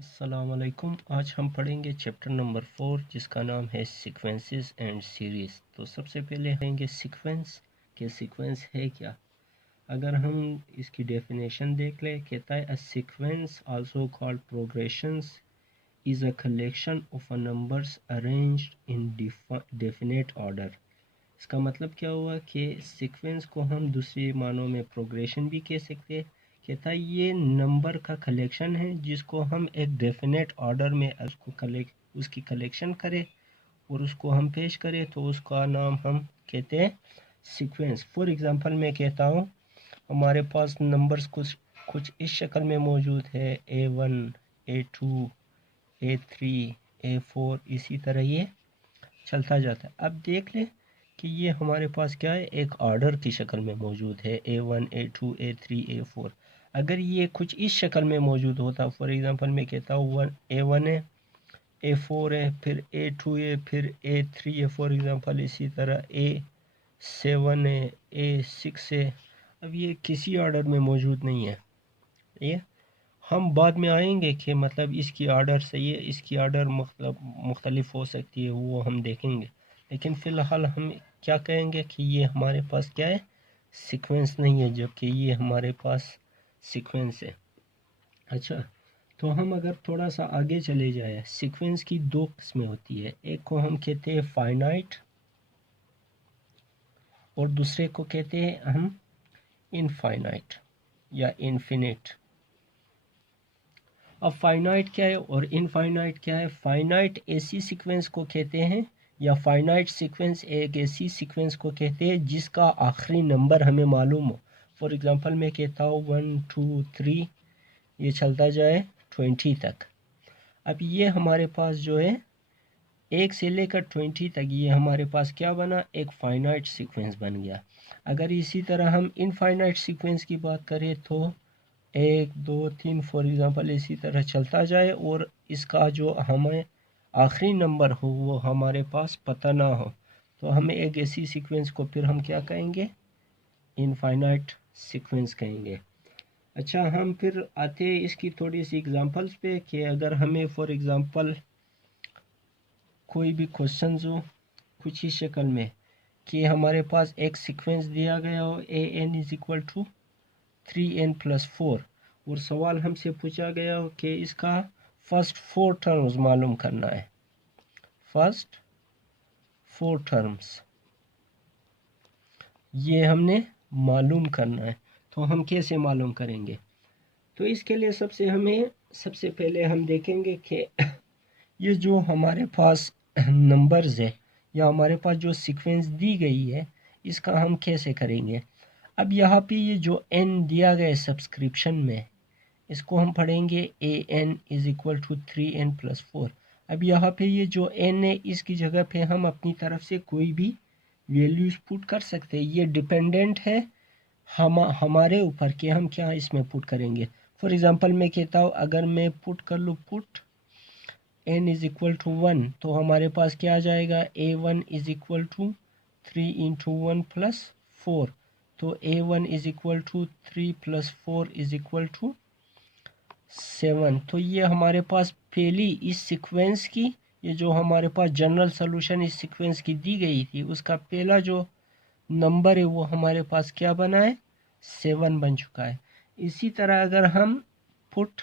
अस्सलामुअलैकुम। आज हम पढ़ेंगे चैप्टर नंबर 4 जिसका नाम है सीक्वेंसेस एंड सीरीज़। तो सबसे पहले पढ़ेंगे सीक्वेंस के सीक्वेंस है क्या। अगर हम इसकी डेफिनेशन देख लें, कहता है a sequence also called progressions is a collection of a numbers arranged in definite order. इसका मतलब क्या हुआ कि सीक्वेंस को हम दूसरे मानों में प्रोग्रेशन भी कह सकते हैं। कहता है ये नंबर का कलेक्शन है जिसको हम एक डेफिनेट ऑर्डर में उसकी कलेक्शन करें और उसको हम पेश करें तो उसका नाम हम कहते हैं सीक्वेंस। फॉर एग्जांपल मैं कहता हूँ हमारे पास नंबर्स कुछ इस शक्ल में मौजूद है A1 A2 A3 A4, इसी तरह ये चलता जाता है। अब देख लें कि ये हमारे पास क्या है, एक ऑर्डर की शक्ल में मौजूद है A1 A2 A3 A4। अगर ये कुछ इस शक्ल में मौजूद होता, फॉर एग्जांपल मैं कहता हूँ A1 है A4 है फिर A2 है फिर A3 है, फॉर एग्जांपल इसी तरह A7 है A6 है। अब ये किसी ऑर्डर में मौजूद नहीं है। ये हम बाद में आएंगे कि मतलब इसकी ऑर्डर सही है, इसकी ऑर्डर मतलब मुख्तलिफ हो सकती है, वो हम देखेंगे। लेकिन फ़िलहाल हम क्या कहेंगे कि ये हमारे पास क्या है, सीक्वेंस नहीं है, जबकि ये हमारे पास सीक्वेंस है। अच्छा, तो हम अगर थोड़ा सा आगे चले जाए, सीक्वेंस की दो किस्में होती है। एक को हम कहते हैं फाइनाइट और दूसरे को कहते हैं हम इनफाइनाइट या इन्फिनिट। अब फाइनाइट क्या है और इनफाइनाइट क्या है। फाइनाइट ऐसी सीक्वेंस को कहते हैं या फाइनाइट सीक्वेंस एक ऐसी सीक्वेंस को कहते हैं जिसका आखिरी नंबर हमें मालूम हो। फॉर एग्जांपल मैं कहता हूँ 1 2 3, ये चलता जाए 20 तक। अब ये हमारे पास जो है 1 से लेकर 20 तक, ये हमारे पास क्या बना, एक फाइनाइट सीक्वेंस बन गया। अगर इसी तरह हम इनफाइनाइट सीक्वेंस की बात करें तो 1 2 3 फॉर एग्ज़ाम्पल इसी तरह चलता जाए और इसका जो हमें आखिरी नंबर हो वो हमारे पास पता ना हो, तो हमें एक ऐसी सीक्वेंस को फिर हम क्या कहेंगे, इनफाइनाइट सीक्वेंस कहेंगे। अच्छा, हम फिर आते हैं इसकी थोड़ी सी एग्जांपल्स पे कि अगर हमें फॉर एग्ज़ाम्पल कोई भी क्वेश्चंस हो कुछ ही शक्ल में कि हमारे पास एक सीक्वेंस दिया गया हो an is equal to 3n+4 और सवाल हमसे पूछा गया हो कि इसका फर्स्ट 4 टर्म्स मालूम करना है। फर्स्ट 4 टर्म्स ये हमने मालूम करना है, तो हम कैसे मालूम करेंगे। तो इसके लिए सबसे पहले हम देखेंगे कि ये जो हमारे पास नंबर्स है या हमारे पास जो सीक्वेंस दी गई है इसका हम कैसे करेंगे। अब यहाँ पे ये जो n दिया गया है सब्सक्रिप्शन में, इसको हम पढ़ेंगे an is equal to 3n+4। अब यहाँ पे ये जो n है इसकी जगह पे हम अपनी तरफ से कोई भी वैल्यूज पुट कर सकते हैं। ये डिपेंडेंट है हमारे ऊपर कि हम क्या इसमें पुट करेंगे। फॉर एग्जांपल मैं कहता हूँ अगर मैं पुट कर लूँ put n is equal to 1, तो हमारे पास क्या आ जाएगा, a1 is equal to 3 into 1 plus 4, तो a1 is equal to 3 + 4 is equal to 7। तो ये हमारे पास पहली इस सीक्वेंस की, ये जो हमारे पास जनरल सॉल्यूशन इस सीक्वेंस की दी गई थी उसका पहला जो नंबर है वो हमारे पास क्या बना है, 7 बन चुका है। इसी तरह अगर हम put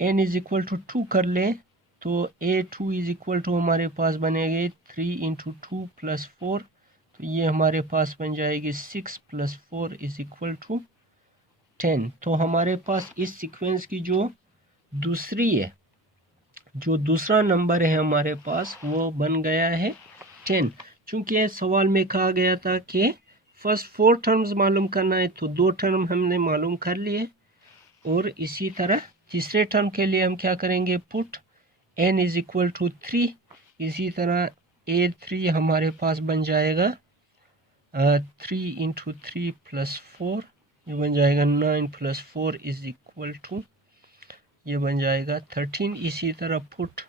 n is equal to 2 कर लें तो a2 इज़ इक्वल टू हमारे पास बनेगी 3 इंटू 2 प्लस 4, तो ये हमारे पास बन जाएगी 6 + 4 इज़ इक्वल टू 10। तो हमारे पास इस सीक्वेंस की जो दूसरा नंबर है हमारे पास वो बन गया है 10। चूँकि सवाल में कहा गया था कि फर्स्ट 4 टर्म्स मालूम करना है, तो 2 टर्म हमने मालूम कर लिए और इसी तरह तीसरे टर्म के लिए हम क्या करेंगे, put n is equal to 3। इसी तरह a3 हमारे पास बन जाएगा 3 इंटू 3 + 4, ये बन जाएगा 9 + 4 इज़ इक्वल टू, ये बन जाएगा 13। इसी तरह put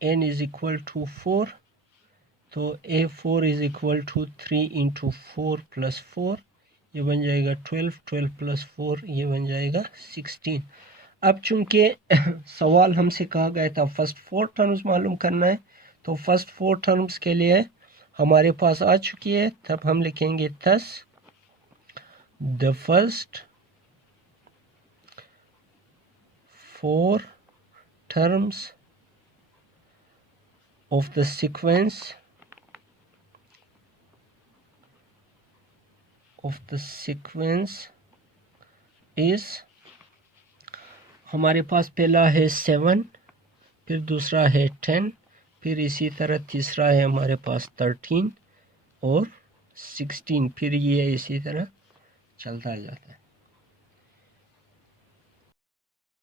n is equal to 4, तो a4 is equal to 3 into 4 + 4, ये बन जाएगा 12, 12 + 4 ये बन जाएगा 16। अब चूंकि सवाल हमसे कहा गया था फर्स्ट 4 टर्म्स मालूम करना है, तो फर्स्ट 4 टर्म्स के लिए हमारे पास आ चुकी है। तब हम लिखेंगे thus the first 4 terms of the sequence is, हमारे पास पहला है 7, फिर दूसरा है 10, फिर इसी तरह तीसरा है हमारे पास 13 और 16, फिर ये इसी तरह चलता जाता है।